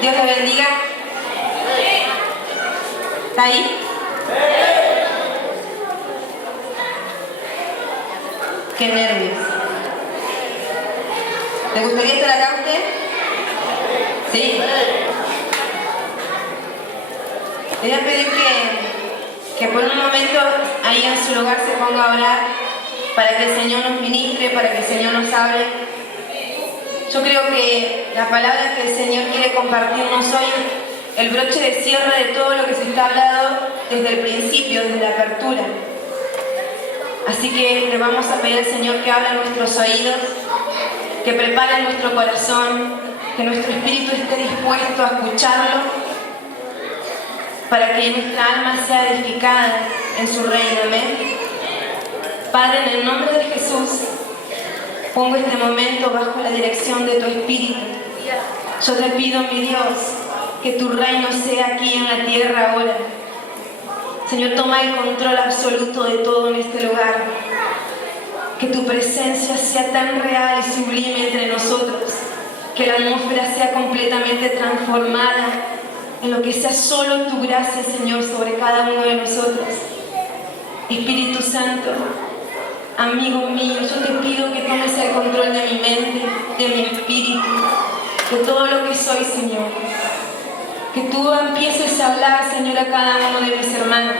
Dios te bendiga. ¿Está ahí? Qué nervios. ¿Le gustaría estar acá a usted? Sí. Le voy a pedir que por un momento ahí en su lugar se ponga a orar para que el Señor nos ministre, para que el Señor nos hable. Yo creo que la palabra que el Señor quiere compartirnos hoy, el broche de cierre de todo lo que se está hablando desde el principio, desde la apertura. Así que le vamos a pedir al Señor que hable a nuestros oídos, que prepare nuestro corazón, que nuestro espíritu esté dispuesto a escucharlo, para que nuestra alma sea edificada en su reino. Amén. Padre, en el nombre de Jesús, pongo este momento bajo la dirección de tu Espíritu. Yo te pido, mi Dios, que tu reino sea aquí en la tierra ahora. Señor, toma el control absoluto de todo en este lugar. Que tu presencia sea tan real y sublime entre nosotros, que la atmósfera sea completamente transformada en lo que sea solo tu gracia, Señor, sobre cada uno de nosotros. Espíritu Santo, amigo mío, yo te pido que tomes el control de mi mente, de mi espíritu, de todo lo que soy, Señor. Que tú empieces a hablar, Señor, a cada uno de mis hermanos.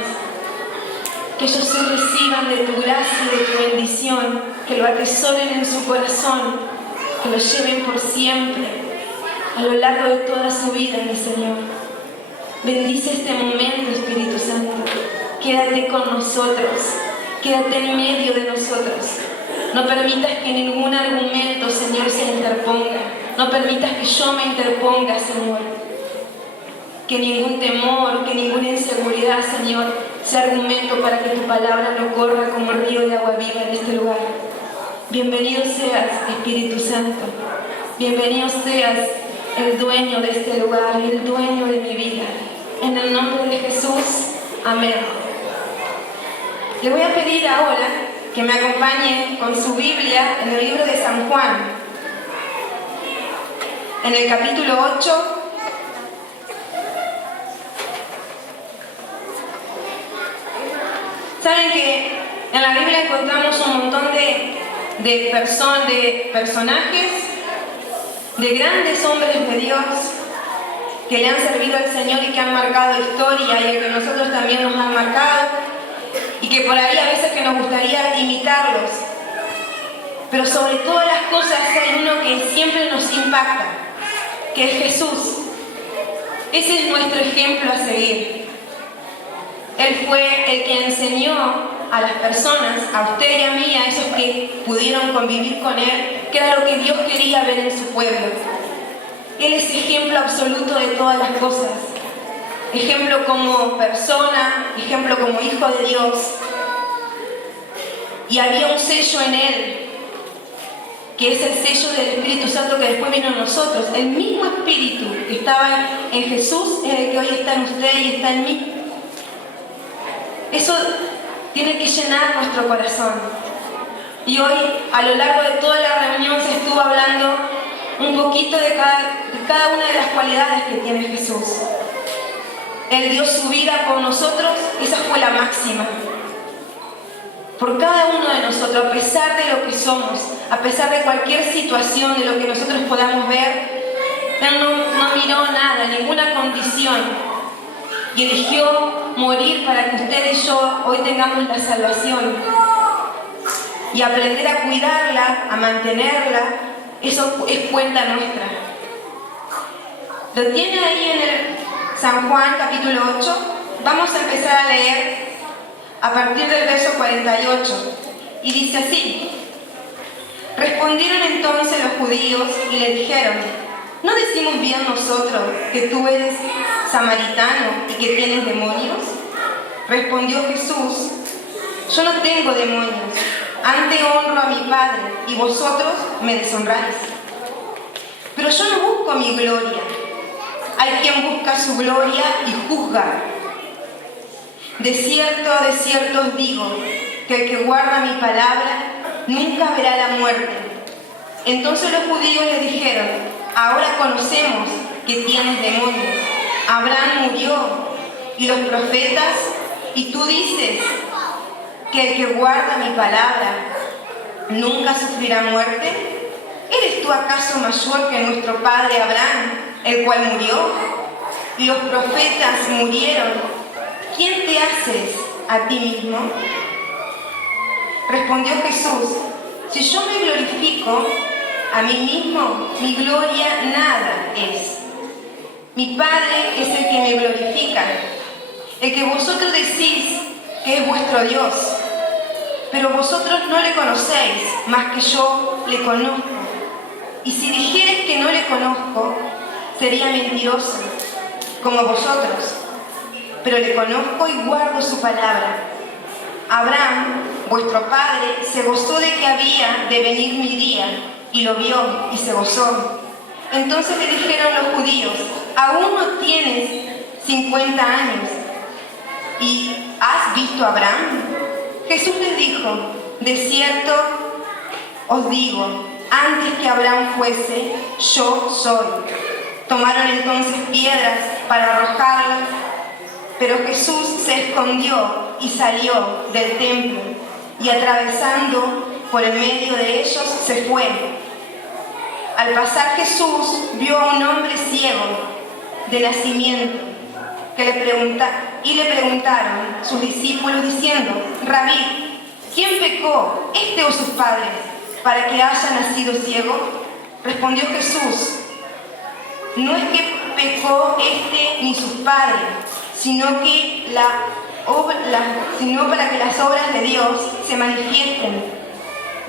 Que ellos se reciban de tu gracia y de tu bendición, que lo atesoren en su corazón, que lo lleven por siempre, a lo largo de toda su vida, mi Señor. Bendice este momento, Espíritu Santo. Quédate con nosotros, quédate en medio de nosotros. No permitas que ningún argumento, Señor, se interponga. No permitas que yo me interponga, Señor. Que ningún temor, que ninguna inseguridad, Señor, sea argumento para que tu palabra no corra como río de agua viva en este lugar. Bienvenido seas, Espíritu Santo. Bienvenido seas, el dueño de este lugar y el dueño de mi vida. En el nombre de Jesús, amén. Le voy a pedir ahora que me acompañe con su Biblia en el libro de San Juan, en el capítulo 8. Saben que en la Biblia encontramos un montón de personajes, de grandes hombres de Dios que le han servido al Señor y que han marcado historia y que nosotros también nos han marcado y que por ahí a veces que nos gustaría imitarlos. Pero sobre todas las cosas hay uno que siempre nos impacta, que es Jesús. Ese es nuestro ejemplo a seguir. Él fue el que enseñó a las personas, a usted y a mí, a esos que pudieron convivir con Él, que era lo que Dios quería ver en su pueblo. Él es ejemplo absoluto de todas las cosas. Ejemplo como persona, ejemplo como hijo de Dios. Y había un sello en Él, que es el sello del Espíritu Santo que después vino en nosotros. El mismo Espíritu que estaba en Jesús es el que hoy está en usted y está en mí. Eso tiene que llenar nuestro corazón. Y hoy, a lo largo de toda la reunión, se estuvo hablando un poquito de cada una de las cualidades que tiene Jesús. Él dio su vida por nosotros, esa fue la máxima. Por cada uno de nosotros, a pesar de lo que somos, a pesar de cualquier situación, de lo que nosotros podamos ver, Él no miró nada, ninguna condición. Y eligió morir para que usted y yo hoy tengamos la salvación. Y aprender a cuidarla, a mantenerla, eso es cuenta nuestra. Lo tiene ahí en el San Juan capítulo 8. Vamos a empezar a leer a partir del verso 48. Y dice así: Respondieron entonces los judíos y le dijeron: ¿no decimos bien nosotros que tú eres samaritano y que tienes demonios? Respondió Jesús: yo no tengo demonios, antes honro a mi Padre y vosotros me deshonráis. Pero yo no busco mi gloria. Hay quien busca su gloria y juzga. De cierto os digo, que el que guarda mi palabra nunca verá la muerte. Entonces los judíos le dijeron: ahora conocemos que tienes demonios. Abraham murió y los profetas, y tú dices que el que guarda mi palabra nunca sufrirá muerte. ¿Eres tú acaso mayor que nuestro padre Abraham, el cual murió? Y los profetas murieron. ¿Quién te haces a ti mismo? Respondió Jesús: si yo me glorifico a mí mismo, mi gloria nada es. Mi Padre es el que me glorifica, el que vosotros decís que es vuestro Dios. Pero vosotros no le conocéis, más que yo le conozco. Y si dijeres que no le conozco, sería mentiroso, como vosotros. Pero le conozco y guardo su palabra. Abraham, vuestro padre, se gozó de que había de venir mi día, y lo vio y se gozó. Entonces le dijeron los judíos: aún no tienes 50 años, ¿y has visto a Abraham? Jesús les dijo: de cierto os digo, antes que Abraham fuese, yo soy. Tomaron entonces piedras para arrojarlas, pero Jesús se escondió y salió del templo, y atravesando por el medio de ellos se fue. Al pasar Jesús vio a un hombre ciego de nacimiento, y le preguntaron sus discípulos diciendo: Rabí, ¿quién pecó, este o sus padres, para que haya nacido ciego? Respondió Jesús: no es que pecó este ni sus padres, sino para que las obras de Dios se manifiesten.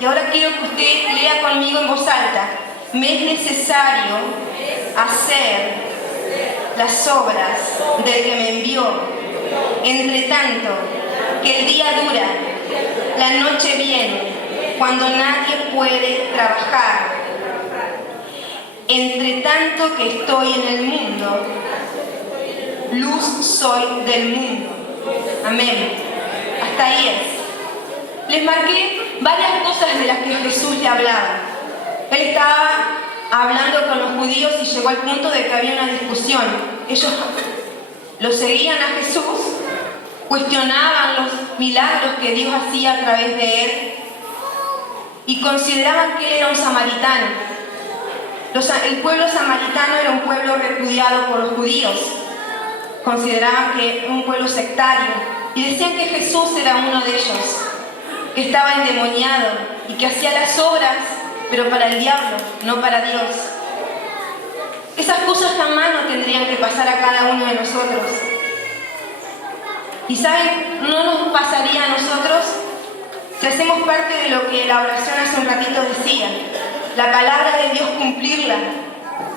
Y ahora quiero que usted lea conmigo en voz alta: me es necesario hacer las obras del que me envió. Entre tanto que el día dura, la noche viene, cuando nadie puede trabajar. Entre tanto que estoy en el mundo, luz soy del mundo. Amén. Hasta ahí es. Les marqué varias cosas de las que Jesús le hablaba. Él estaba hablando con los judíos y llegó al punto de que había una discusión. Ellos lo seguían a Jesús, cuestionaban los milagros que Dios hacía a través de él y consideraban que él era un samaritano. El pueblo samaritano era un pueblo repudiado por los judíos. Consideraban que era un pueblo sectario y decían que Jesús era uno de ellos, que estaba endemoniado y que hacía las obras, pero para el diablo, no para Dios. Esas cosas jamás nos tendrían que pasar a cada uno de nosotros. Y ¿saben? No nos pasaría a nosotros si hacemos parte de lo que la oración hace un ratito decía: la palabra de Dios, cumplirla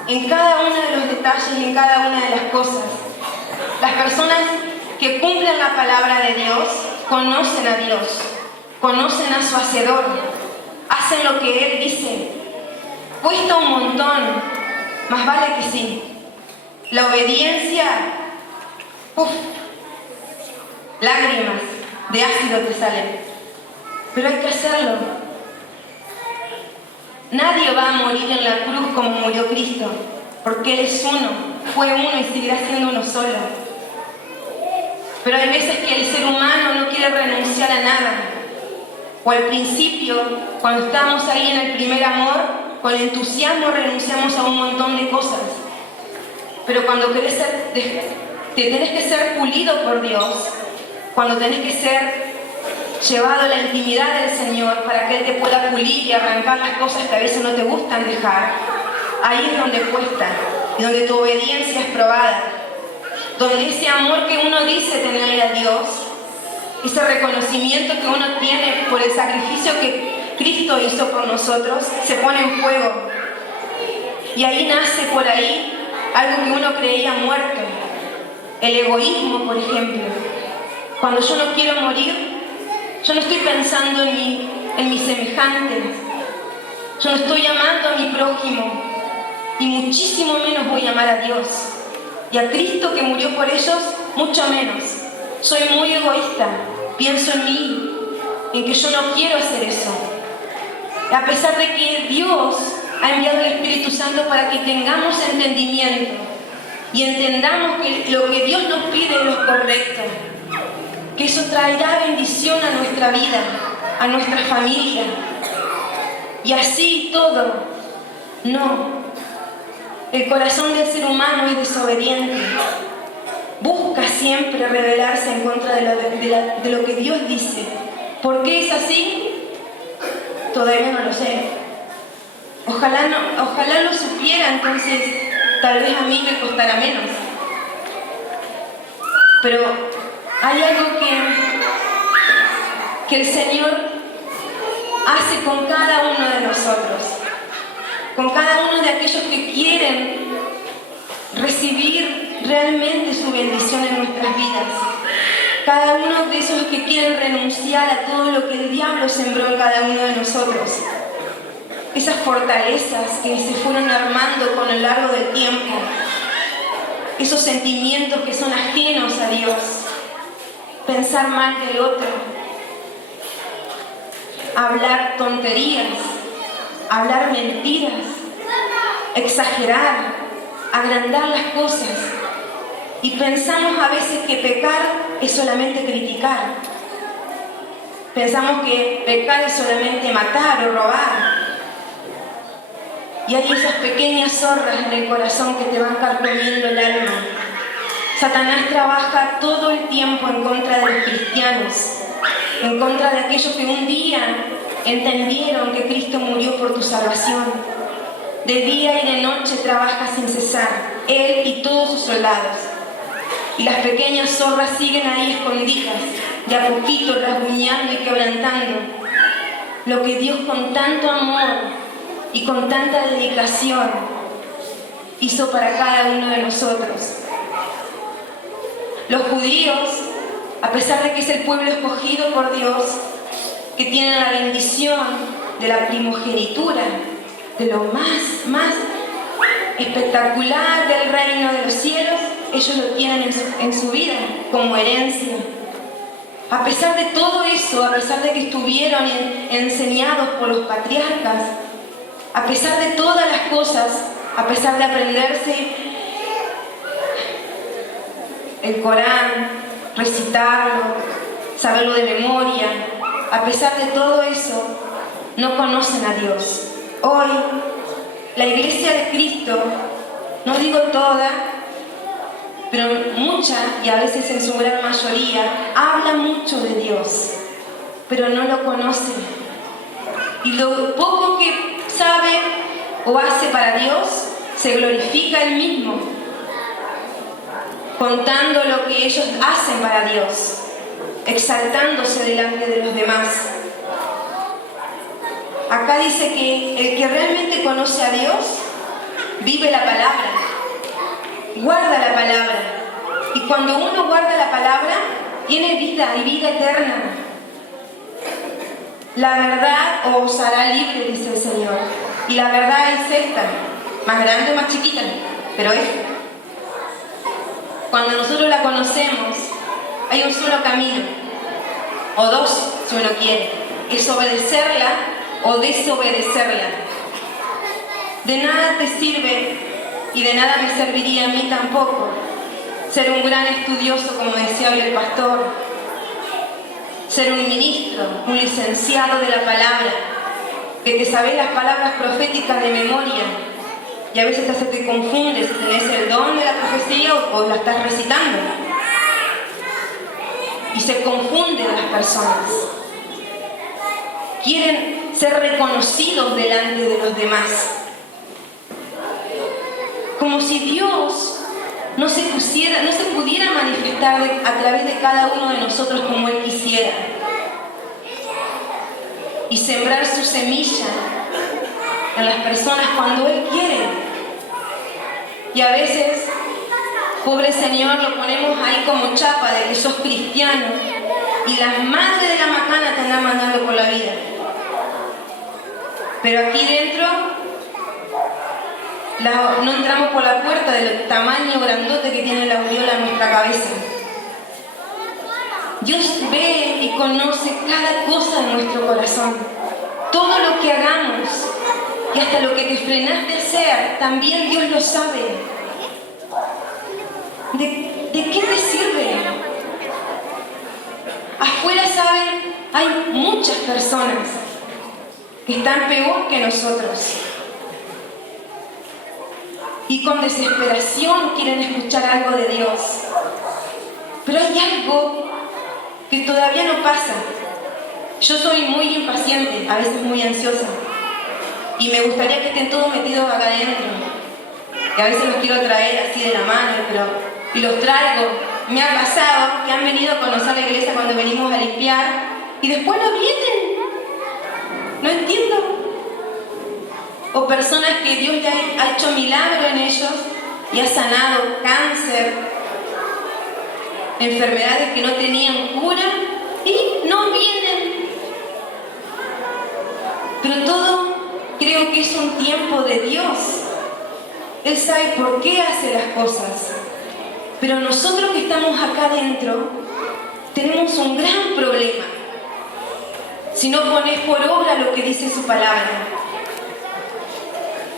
en cada uno de los detalles y en cada una de las cosas. Las personas que cumplen la palabra de Dios conocen a Dios, conocen a su Hacedor, hacen lo que Él dice. Cuesta un montón, más vale que sí. La obediencia, lágrimas de ácido te salen, pero hay que hacerlo. Nadie va a morir en la cruz como murió Cristo, porque Él es uno, fue uno y seguirá siendo uno solo. Pero hay veces que el ser humano no quiere renunciar a nada. O al principio, cuando estamos ahí en el primer amor, con entusiasmo renunciamos a un montón de cosas. Pero cuando te tenés que ser pulido por Dios, cuando tenés que ser llevado a la intimidad del Señor para que Él te pueda pulir y arrancar las cosas que a veces no te gustan dejar, ahí es donde cuesta y donde tu obediencia es probada, donde ese amor que uno dice tenerle a Dios, ese reconocimiento que uno tiene por el sacrificio que Cristo hizo por nosotros, se pone en juego. Y ahí nace por ahí algo que uno creía muerto: el egoísmo, por ejemplo. Cuando yo no quiero morir, yo no estoy pensando en mi semejante, yo no estoy amando a mi prójimo, y muchísimo menos voy a amar a Dios. Y a Cristo, que murió por ellos, mucho menos. Soy muy egoísta, pienso en mí, en que yo no quiero hacer eso. A pesar de que Dios ha enviado el Espíritu Santo para que tengamos entendimiento, y entendamos que lo que Dios nos pide es lo correcto, que eso traerá bendición a nuestra vida, a nuestra familia, y así todo. No, el corazón del ser humano es desobediente, busca siempre rebelarse en contra de lo que Dios dice. ¿Por qué es así? Todavía no lo sé. Ojalá lo supiera, entonces tal vez a mí me costará menos. Pero hay algo que el Señor hace con cada uno de nosotros, con cada uno de aquellos que quieren recibir realmente su bendición en nuestras vidas. Cada uno de esos que quieren renunciar a todo lo que el diablo sembró en cada uno de nosotros. Esas fortalezas que se fueron armando con el largo del tiempo. Esos sentimientos que son ajenos a Dios. Pensar mal del otro. Hablar tonterías. Hablar mentiras. Exagerar. Agrandar las cosas. Y pensamos a veces que pecar es solamente criticar. Pensamos que pecar es solamente matar o robar. Y hay esas pequeñas zorras en el corazón que te van carcomiendo el alma. Satanás trabaja todo el tiempo en contra de los cristianos, en contra de aquellos que un día entendieron que Cristo murió por tu salvación. De día y de noche trabaja sin cesar, él y todos sus soldados. Y las pequeñas zorras siguen ahí escondidas, de a poquito rasguñando y quebrantando lo que Dios con tanto amor y con tanta dedicación hizo para cada uno de nosotros. Los judíos, a pesar de que es el pueblo escogido por Dios, que tienen la bendición de la primogenitura, de lo más espectacular del reino de los cielos, ellos lo tienen en su vida como herencia. A pesar de todo eso, a pesar de que estuvieron enseñados por los patriarcas, a pesar de todas las cosas, a pesar de aprenderse el Corán, recitarlo, saberlo de memoria, a pesar de todo eso, no conocen a Dios. Hoy, la Iglesia de Cristo, no digo toda, pero mucha, y a veces en su gran mayoría, habla mucho de Dios, pero no lo conoce. Y lo poco que sabe o hace para Dios, se glorifica él mismo, contando lo que ellos hacen para Dios, exaltándose delante de los demás. Acá dice que el que realmente conoce a Dios, vive la palabra, guarda la palabra. Y cuando uno guarda la palabra, tiene vida y vida eterna. La verdad os hará libre, dice el Señor. Y la verdad es esta, más grande o más chiquita, pero esta. Cuando nosotros la conocemos, hay un solo camino, o dos, si uno quiere, es obedecerla o desobedecerla. De nada te sirve, y de nada me serviría a mí tampoco, ser un gran estudioso, como decía hoy el pastor, ser un ministro, un licenciado de la palabra, que te sabes las palabras proféticas de memoria, y a veces te confundes si tenés el don de la profecía o la estás recitando. Y se confunden las personas. Quieren ser reconocidos delante de los demás. Como si Dios no se pudiera manifestar a través de cada uno de nosotros como Él quisiera. Y sembrar su semilla en las personas cuando Él quiere. Y a veces, pobre Señor, lo ponemos ahí como chapa de que sos cristiano y las madres de la macana te andan mandando por la vida. Pero aquí dentro no entramos por la puerta del tamaño grandote que tiene la aureola en nuestra cabeza. Dios ve y conoce cada cosa en nuestro corazón. Todo lo que hagamos y hasta lo que te frenas de hacer, también Dios lo sabe. ¿De qué te sirve? Afuera, ¿saben? Hay muchas personas que están peor que nosotros y con desesperación quieren escuchar algo de Dios. Pero hay algo que todavía no pasa. Yo soy muy impaciente, a veces muy ansiosa, y me gustaría que estén todos metidos acá adentro. Que a veces los quiero traer así de la mano, y los traigo. Me ha pasado que han venido a conocer la iglesia cuando venimos a limpiar y después no vienen. No entiendo. O personas que Dios ya ha hecho milagro en ellos y ha sanado cáncer, enfermedades que no tenían cura y no vienen. Pero todo creo que es un tiempo de Dios. Él sabe por qué hace las cosas. Pero nosotros que estamos acá adentro tenemos un gran problema si no pones por obra lo que dice su palabra.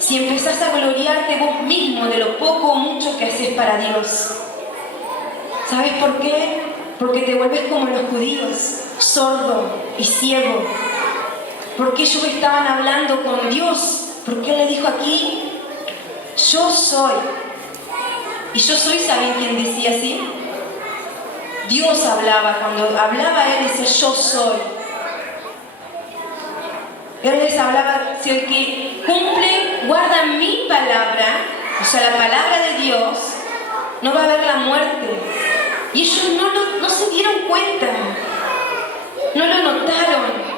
Si empezás a gloriarte vos mismo de lo poco o mucho que haces para Dios. ¿Sabes por qué? Porque te vuelves como los judíos, sordo y ciego. Porque ellos estaban hablando con Dios. Porque Él le dijo aquí, yo soy. Y yo soy, ¿saben quién decía así? Dios hablaba. Cuando hablaba Él decía, yo soy. Él les hablaba, si el que cumple, guarda mi palabra, o sea, la palabra de Dios, no va a haber la muerte. Y ellos no se dieron cuenta, no lo notaron.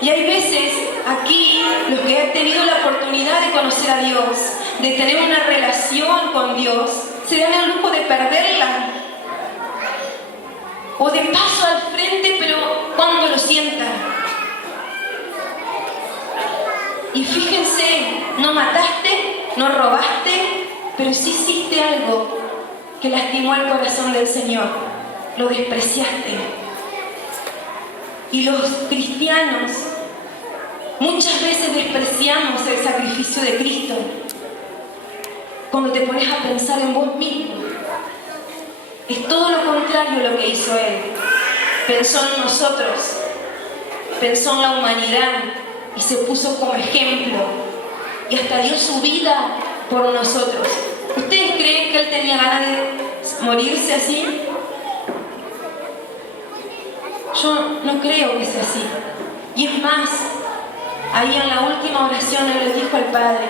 Y hay veces aquí, los que han tenido la oportunidad de conocer a Dios, de tener una relación con Dios, se dan el lujo de perderla. O de paso al frente, pero cuando lo sientan. Y fíjense, no mataste, no robaste, pero sí hiciste algo que lastimó el corazón del Señor. Lo despreciaste. Y los cristianos muchas veces despreciamos el sacrificio de Cristo. Cuando te pones a pensar en vos mismo, es todo lo contrario a lo que hizo Él. Pensó en nosotros, pensó en la humanidad y se puso como ejemplo y hasta dio su vida por nosotros. ¿Ustedes creen que Él tenía ganas de morirse así? Yo no creo que sea así. Y es más, ahí en la última oración Él le dijo al Padre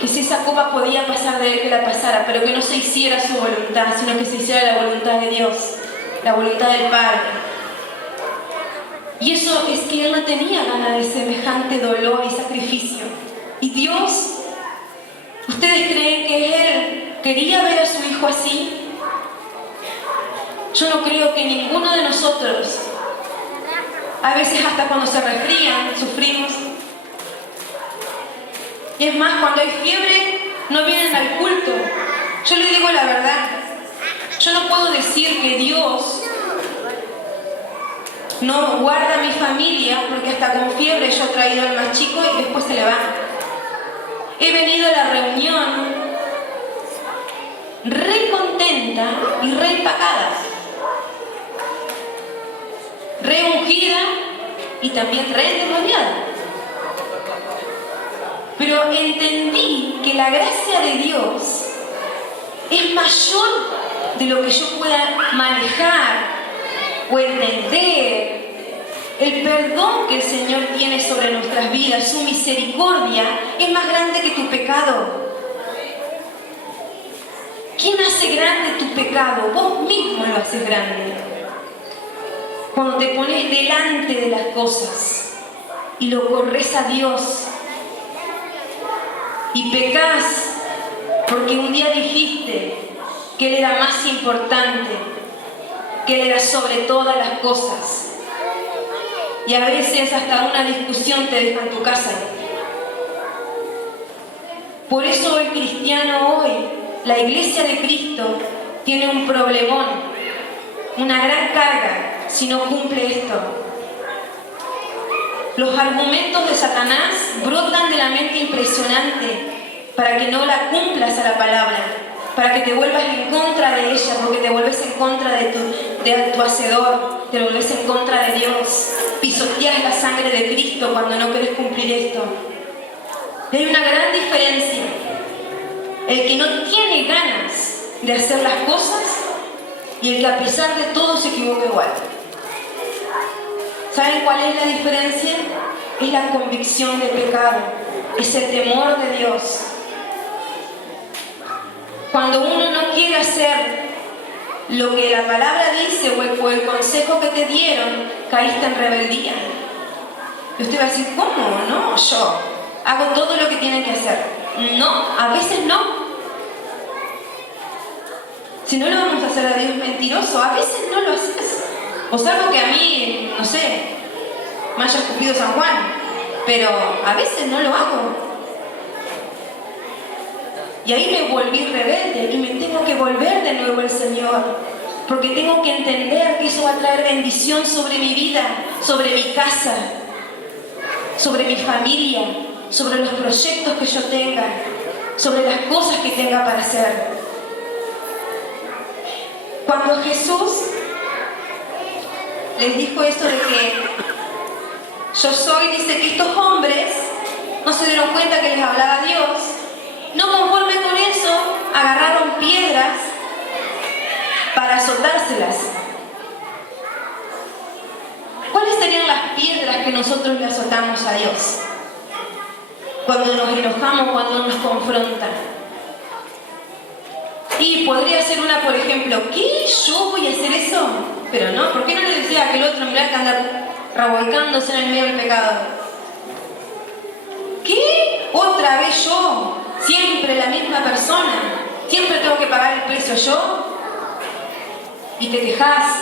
que si esa copa podía pasar de Él, que la pasara, pero que no se hiciera su voluntad, sino que se hiciera la voluntad de Dios, la voluntad del Padre. Y eso es que Él no tenía ganas de semejante dolor y sacrificio. Y Dios, ¿ustedes creen que Él quería ver a su Hijo así? Yo no creo que ninguno de nosotros, a veces hasta cuando se resfrían, sufrimos. Y es más, cuando hay fiebre, no vienen al culto. Yo les digo la verdad. Yo no puedo decir que Dios no guarda a mi familia, porque hasta con fiebre yo he traído al más chico y después se le va. He venido a la reunión re contenta y re empacada, re ungida y también re endemoniada. Pero entendí que la gracia de Dios es mayor de lo que yo pueda manejar o entender. El perdón que el Señor tiene sobre nuestras vidas, su misericordia, es más grande que tu pecado. ¿Quién hace grande tu pecado? Vos mismo lo haces grande. Cuando te pones delante de las cosas y lo corres a Dios y pecás porque un día dijiste que Él era más importante, que Él era sobre todas las cosas. Y a veces hasta una discusión te deja en tu casa. Por eso el cristiano hoy, la iglesia de Cristo, tiene un problemón, una gran carga si no cumple esto. Los argumentos de Satanás brotan de la mente impresionante para que no la cumplas a la palabra. para que te vuelvas en contra de ella, porque te vuelves en contra de tu hacedor, te vuelves en contra de Dios, pisoteas la sangre de Cristo cuando no quieres cumplir esto. Y hay una gran diferencia. El que no tiene ganas de hacer las cosas y el que a pesar de todo se equivoca igual. ¿Saben cuál es la diferencia? Es la convicción de pecado, es el temor de Dios. Cuando uno no quiere hacer lo que la palabra dice o el consejo que te dieron, caíste en rebeldía. Y usted va a decir, ¿cómo? No, yo hago todo lo que tienen que hacer. No, a veces no. Si no lo vamos a hacer a Dios mentiroso, a veces no lo haces. O salvo que a mí, no sé, me haya escupido San Juan, pero a veces no lo hago. Y ahí me volví rebelde y me tengo que volver de nuevo al Señor, porque tengo que entender que eso va a traer bendición sobre mi vida, sobre mi casa, sobre mi familia, sobre los proyectos que yo tenga, sobre las cosas que tenga para hacer. Cuando Jesús les dijo esto de que yo soy, dice que estos hombres no se dieron cuenta que les hablaba Dios. No conforme con eso, agarraron piedras para azotárselas. ¿Cuáles serían las piedras que nosotros le azotamos a Dios? Cuando nos enojamos, cuando nos confrontan. Y podría ser una, por ejemplo, ¿qué? ¿Yo voy a hacer eso? Pero no, ¿por qué no le decía a aquel otro, mirá que anda revolcándose en el medio del pecado? ¿Qué? ¿Otra vez yo? Siempre la misma persona. Siempre tengo que pagar el precio yo. Y te quejas.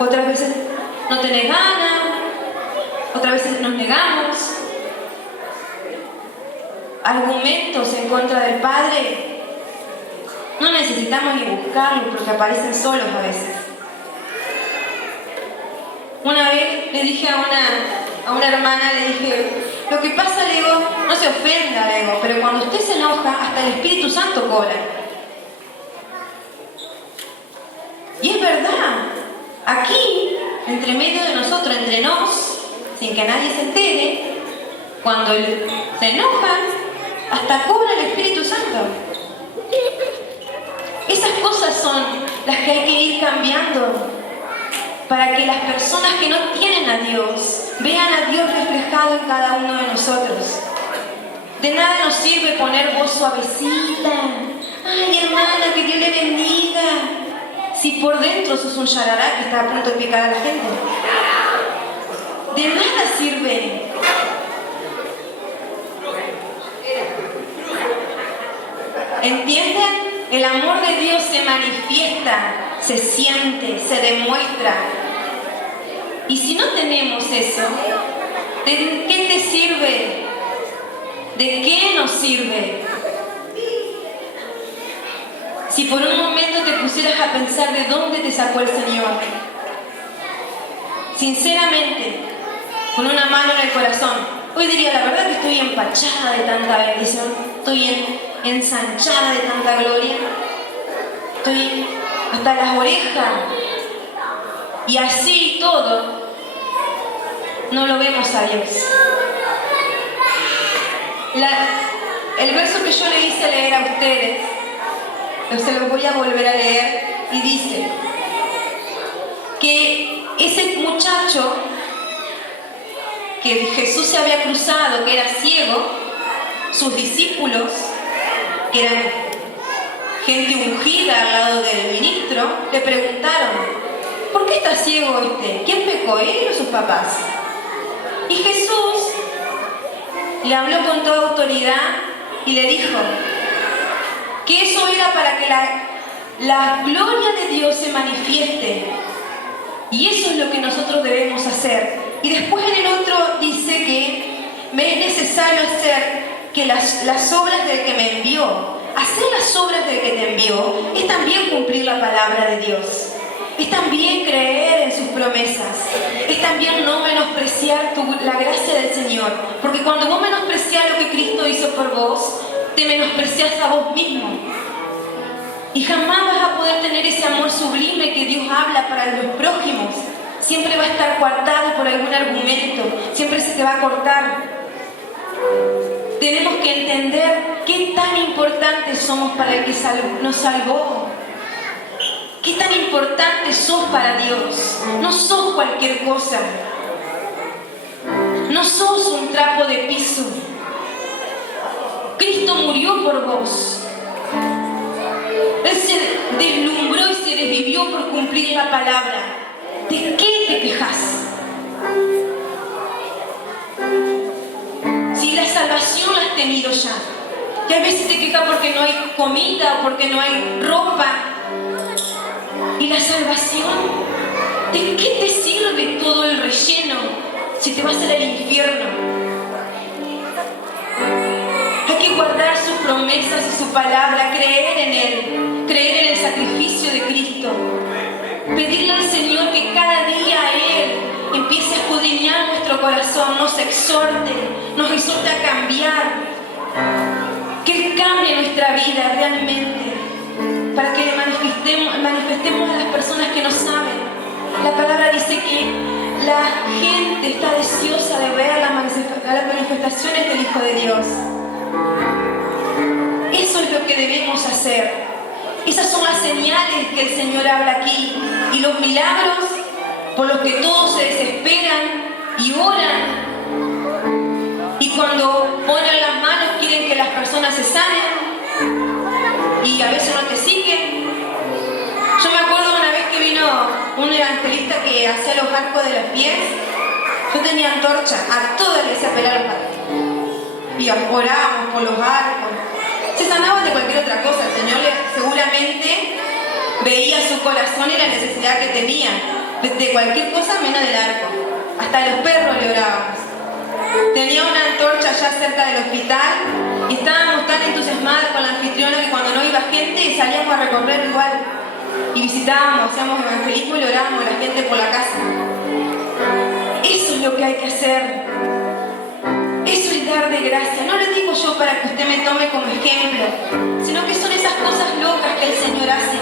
Otras veces no tenés ganas. Otras veces nos negamos. Argumentos en contra del Padre. No necesitamos ni buscarlos porque aparecen solos a veces. Una vez le dije a una hermana, le dije, lo que pasa, le digo, no se ofenda, le digo, pero cuando usted se enoja, hasta el Espíritu Santo cobra. Y es verdad, aquí, entre medio de nosotros, entre nos, sin que nadie se entere, cuando se enojan, hasta cobra el Espíritu Santo. Esas cosas son las que hay que ir cambiando para que las personas que no tienen a Dios vean a Dios reflejado en cada uno de nosotros. De nada nos sirve poner voz suavecita. Ay, hermana, que Dios le bendiga. Si por dentro sos un yarará que está a punto de picar a la gente. De nada sirve. ¿Entienden? El amor de Dios se manifiesta, se siente, se demuestra. Y si no tenemos eso, ¿de qué te sirve? ¿De qué nos sirve? Si por un momento te pusieras a pensar de dónde te sacó el Señor, sinceramente, con una mano en el corazón, hoy diría, la verdad que estoy empachada de tanta bendición, estoy ensanchada de tanta gloria, estoy hasta las orejas, y así todo, no lo vemos a Dios. El verso que yo le hice leer a ustedes, se los voy a volver a leer, y dice que ese muchacho que Jesús se había cruzado, que era ciego, sus discípulos, que eran gente ungida al lado del ministro, le preguntaron, ¿por qué está ciego este? ¿Quién pecó, él o sus papás? Y Jesús le habló con toda autoridad y le dijo que eso era para que la gloria de Dios se manifieste. Y eso es lo que nosotros debemos hacer. Y después en el otro dice que me es necesario hacer que las obras del que me envió. Hacer las obras del que te envió es también cumplir la palabra de Dios. Es también creer en sus promesas. Es también no menospreciar la gracia del Señor. Porque cuando vos menospreciás lo que Cristo hizo por vos, te menosprecias a vos mismo. Y jamás vas a poder tener ese amor sublime que Dios habla para los prójimos. Siempre va a estar coartado por algún argumento, siempre se te va a cortar. Tenemos que entender qué tan importantes somos para el que nos salvó. Qué tan importante sos para Dios. No sos cualquier cosa. No sos un trapo de piso. Cristo murió por vos. Él se deslumbró y se desvivió por cumplir la palabra. ¿De qué te quejas? Si la salvación la has tenido ya. Y a veces te quejas porque no hay comida o porque no hay ropa. ¿Y la salvación? ¿De qué te sirve todo el relleno si te vas a ir al infierno? Hay que guardar sus promesas y su palabra, creer en Él, creer en el sacrificio de Cristo. Pedirle al Señor que cada día Él empiece a escudriñar nuestro corazón, nos exhorte a cambiar, que Él cambie nuestra vida realmente, para que le manifestemos a las personas que no saben. La palabra dice que la gente está deseosa de ver las manifestaciones del Hijo de Dios. Eso es lo que debemos hacer. Esas son las señales que el Señor habla aquí. Y los milagros por los que todos se desesperan y oran. Y cuando ponen las manos quieren que las personas se sanen. Y a veces no te siguen. Yo me acuerdo una vez que vino un evangelista que hacía los arcos de los pies. Yo tenía antorcha, a todas les hacía pelar los arcos. Y orábamos por los arcos. Se sanaban de cualquier otra cosa. El Señor seguramente veía su corazón y la necesidad que tenía. De cualquier cosa menos del arco. Hasta los perros le orábamos. Tenía una antorcha allá cerca del hospital y estábamos tan entusiasmadas con la anfitriona que cuando no iba gente salíamos a recorrer igual. Y visitábamos, hacíamos evangelismo y le orábamos a la gente por la casa. Eso es lo que hay que hacer. Eso es dar de gracia. No lo digo yo para que usted me tome como ejemplo, sino que son esas cosas locas que el Señor hace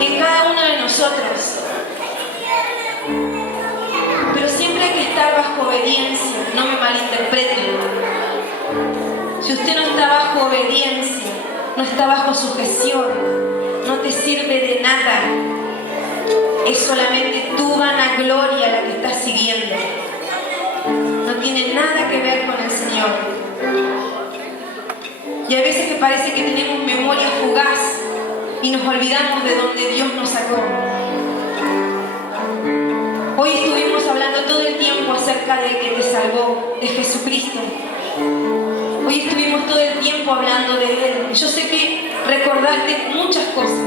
en cada uno de nosotros. Pero siempre hay que estar bajo obediencia, no me malinterpreten. Si usted no está bajo obediencia, no está bajo sujeción, no te sirve de nada. Es solamente tu vanagloria la que estás siguiendo. No tiene nada que ver con el Señor. Y a veces que parece que tenemos memoria fugaz y nos olvidamos de donde Dios nos sacó. Hoy estuvimos hablando todo el tiempo acerca del que te salvó, de Jesucristo. Hoy estuvimos todo el tiempo hablando de Él. Yo sé que recordaste muchas cosas.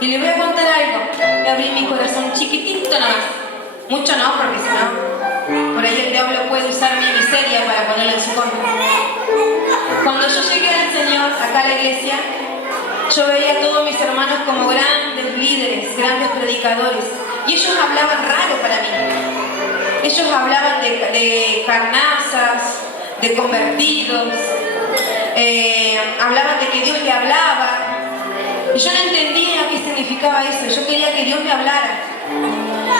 Y le voy a contar algo. Le abrí mi corazón chiquitito nada más. Mucho no, porque si no, por ahí el diablo puede usar mi miseria para ponerla en su contra. Cuando yo llegué al Señor, acá a la iglesia, yo veía a todos mis hermanos como grandes líderes, grandes predicadores. Y ellos hablaban raro para mí. Ellos hablaban de carnazas, de convertidos, hablaban de que Dios le hablaba. Y yo no entendía qué significaba eso. Yo quería que Dios me hablara.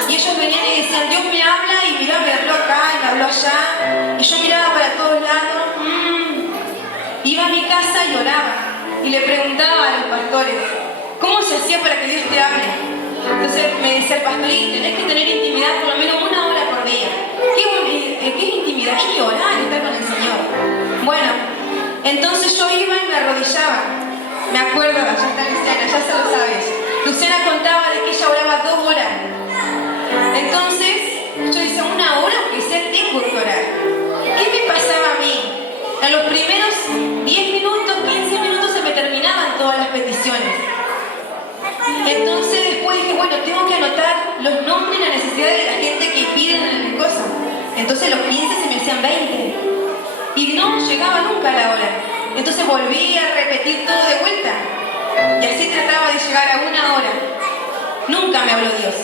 Y ellos venían y decían, Dios me habla, y mirá, me habló acá y me habló allá. Y yo miraba para todos lados. Iba a mi casa y oraba. Y le preguntaba a los pastores, ¿cómo se hacía para que Dios te hable? Entonces me decía el pastor, y tenés que tener intimidad por lo menos 1 hora por día. ¿Qué es intimidad? Es orar, estar con el Señor. Bueno, entonces yo iba y me arrodillaba. Me acuerdo, allá está Luciana, ya se lo sabes. Luciana contaba de que ella oraba 2 horas. Entonces, yo decía, 1 hora, aunque sea, tengo que orar. ¿Qué me pasaba a mí? En los primeros 10 minutos, 15 minutos se me terminaban todas las peticiones. Entonces después dije, bueno, tengo que anotar los nombres y las necesidades de la gente que piden cosas. Entonces los 15 se me hacían 20. Y no llegaba nunca la hora. Entonces volví a repetir todo de vuelta. Y así trataba de llegar a 1 hora. Nunca me habló Dios.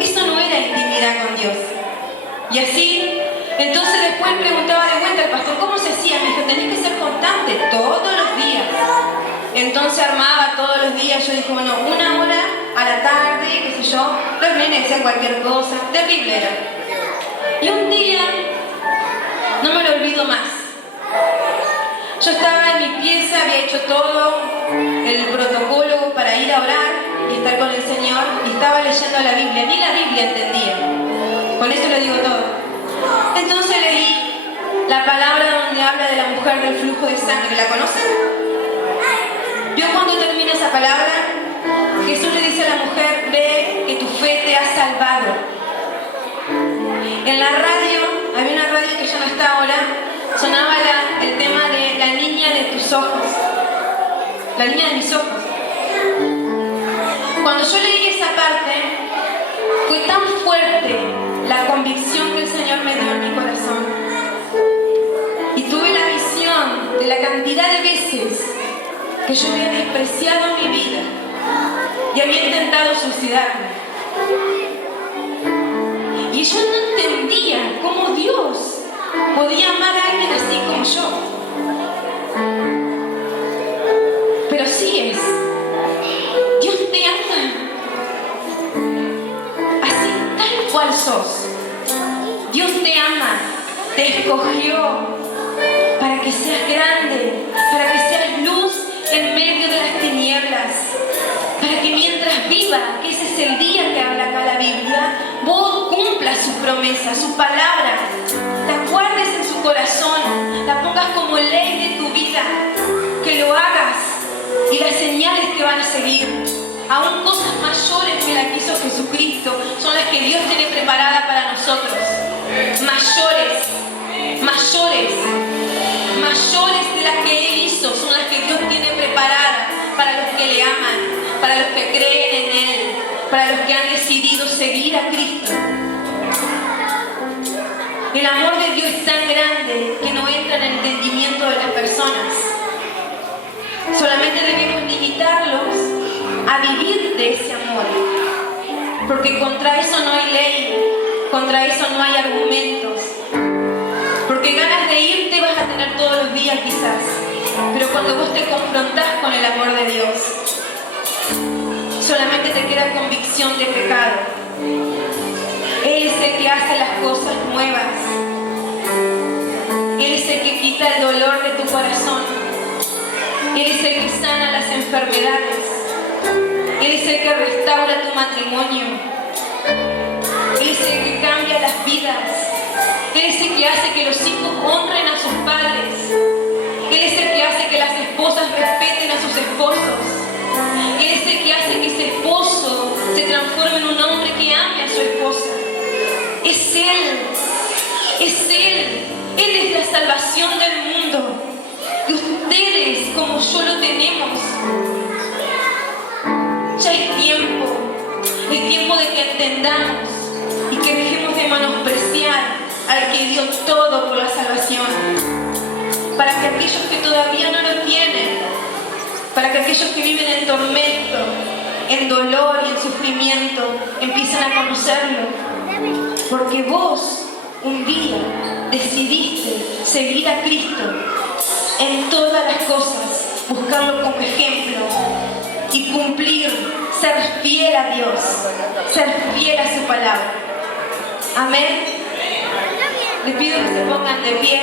Eso no era intimidad con Dios. Y así Entonces después preguntaba de vuelta al pastor, ¿cómo se hacía? Me dijo, tenés que ser constante todos los días. Entonces armaba todos los días, yo dije, bueno, 1 hora a la tarde, qué sé yo, los nenes hacían cualquier cosa, terrible era. Y un día, no me lo olvido más, yo estaba en mi pieza, había hecho todo el protocolo para ir a orar y estar con el Señor, y estaba leyendo la Biblia, ni la Biblia entendía, con eso le digo todo. Entonces leí la palabra donde habla de la mujer del flujo de sangre, ¿la conocen? Yo cuando termino esa palabra, Jesús le dice a la mujer, ve que tu fe te ha salvado. En la radio, había una radio que ya no está ahora, sonaba el tema de la niña de tus ojos, la niña de mis ojos. Cuando yo leí esa parte, fue tan fuerte la convicción que el Señor me dio en mi corazón. Y tuve la visión de la cantidad de veces que yo había despreciado mi vida y había intentado suicidarme. Y yo no entendía cómo Dios podía amar a alguien así como yo. Pero sí es. Dios te ama. Así tal cual sos. Dios te ama. Te escogió para que seas grande, para que seas luz en medio de las tinieblas, para que mientras viva, que ese es el día que habla acá la Biblia, vos cumplas su promesa, su palabra, la guardes en su corazón, la pongas como ley de tu vida, que lo hagas y las señales te van a seguir. Aún cosas mayores que las que hizo Jesucristo son las que Dios tiene preparada para nosotros. Mayores de las que Él hizo son las que Dios tiene preparadas para los que le aman, para los que creen en Él, para los que han decidido seguir a Cristo. El amor de Dios es tan grande que no entra en el entendimiento de las personas. Solamente debemos limitarlos a vivir de ese amor, porque contra eso no hay ley, contra eso no hay argumentos. Porque ganas de irte vas a tener todos los días quizás, pero cuando vos te confrontás con el amor de Dios, solamente te queda convicción de pecado. Él es el que hace las cosas nuevas. Él es el que quita el dolor de tu corazón. Él es el que sana las enfermedades. Él es el que restaura tu matrimonio. Él es el que cambia las vidas. Él es el que hace que los hijos honren a sus padres. Él es el que hace que las esposas respeten a sus esposos. Él es el que hace que ese esposo se transforme en un hombre que ame a su esposa. Es Él. Es Él. Él es la salvación del mundo. Y ustedes, como yo, lo tenemos. Ya es tiempo de que entendamos y que dejemos de menospreciar al que dio todo por la salvación, para que aquellos que todavía no lo tienen, para que aquellos que viven en tormento, en dolor y en sufrimiento, empiecen a conocerlo, porque vos un día decidiste seguir a Cristo en todas las cosas, buscarlo como ejemplo y cumplir, ser fiel a Dios, ser fiel a su palabra. Amén. Les pido que se pongan de pie.